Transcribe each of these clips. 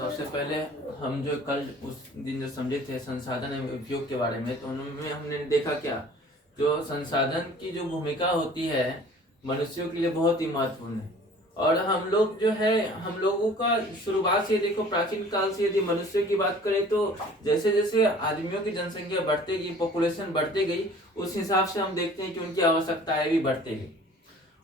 सबसे पहले हम जो कल उस दिन जो समझे थे संसाधन एवं उपयोग के बारे में, तो उनमें हमने देखा क्या, जो संसाधन की जो भूमिका होती है मनुष्यों के लिए बहुत ही महत्वपूर्ण है। और हम लोग जो है, हम लोगों का शुरुआत से देखो, प्राचीन काल से यदि मनुष्य की बात करें तो जैसे जैसे आदमियों की जनसंख्या बढ़ते गई, पॉपुलेशन बढ़ते गई, उस हिसाब से हम देखते हैं कि उनकी आवश्यकताएं भी बढ़ती गई।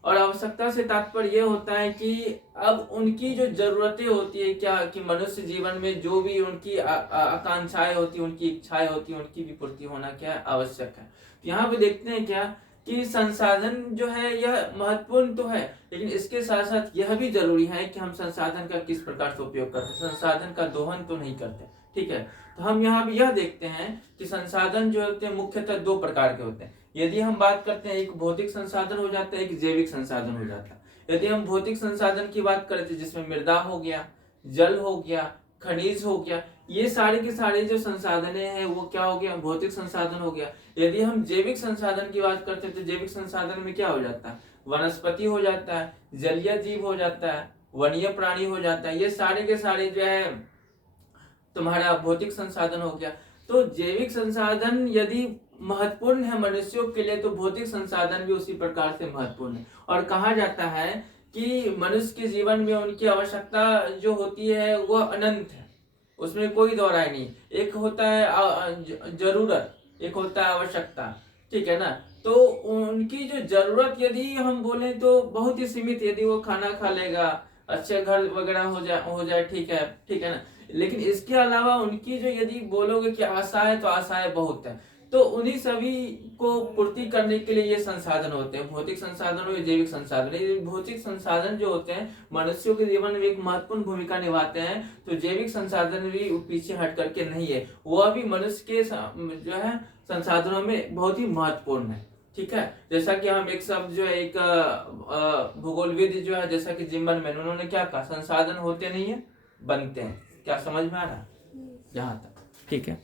और आवश्यकता से तात्पर्य यह होता है कि अब उनकी जो जरूरतें होती है क्या, कि मनुष्य जीवन में जो भी उनकी आकांक्षाएं होती, उनकी इच्छाएं होती, उनकी भी पूर्ति होना क्या है, आवश्यक है। यहाँ पे देखते हैं क्या कि संसाधन जो है यह महत्वपूर्ण तो है, लेकिन इसके साथ साथ यह भी जरूरी है कि हम संसाधन का किस प्रकार से उपयोग करते हैं, संसाधन का दोहन तो नहीं करते। ठीक है, तो हम यहाँ भी यह देखते हैं कि संसाधन जो होते हैं मुख्यतः दो प्रकार के होते हैं। यदि हम बात करते हैं, एक भौतिक संसाधन हो जाता है, एक जैविक संसाधन हो जाता है। यदि हम भौतिक संसाधन की बात करें तो जिसमें मृदा हो गया, जल हो गया, खनिज हो गया, ये सारे के सारे जो संसाधन हैं वो क्या हो गया, भौतिक संसाधन हो गया। यदि हम जैविक संसाधन की बात करते हैं तो जैविक संसाधन में क्या हो जाता है, वनस्पति हो जाता है, जलीय जीव हो जाता है, वन्य प्राणी हो जाता है, ये सारे के सारे जो है तुम्हारा भौतिक संसाधन हो गया। तो जैविक संसाधन यदि महत्वपूर्ण है मनुष्यों के लिए, तो भौतिक संसाधन भी उसी प्रकार से महत्वपूर्ण है। और कहा जाता है कि मनुष्य के जीवन में उनकी आवश्यकता जो होती है वह अनंत है, उसमें कोई दो राय नहीं। एक होता है जरूरत, एक होता है आवश्यकता, ठीक है ना। तो उनकी जो जरूरत यदि हम बोले तो बहुत ही सीमित, यदि वो खाना खा लेगा, अच्छे घर वगैरह हो जाए, ठीक है ना। लेकिन इसके अलावा उनकी जो यदि बोलोगे कि आशाएं, तो आशाएं बहुत है। तो उन्हीं सभी को पूर्ति करने के लिए ये संसाधन होते हैं, भौतिक संसाधन और जैविक संसाधन। ये भौतिक संसाधन जो होते हैं मनुष्यों के जीवन में एक महत्वपूर्ण भूमिका निभाते हैं, तो जैविक संसाधन भी पीछे हट करके नहीं है, वह भी मनुष्य के जो है संसाधनों में बहुत ही महत्वपूर्ण है। ठीक है, जैसा कि हम एक शब्द जो है, एक भूगोलविद जो है जैसा कि जिम्बलमैन, उन्होंने क्या कहा, संसाधन होते नहीं है, बनते हैं। क्या समझ में आ रहा है यहाँ तक? ठीक है।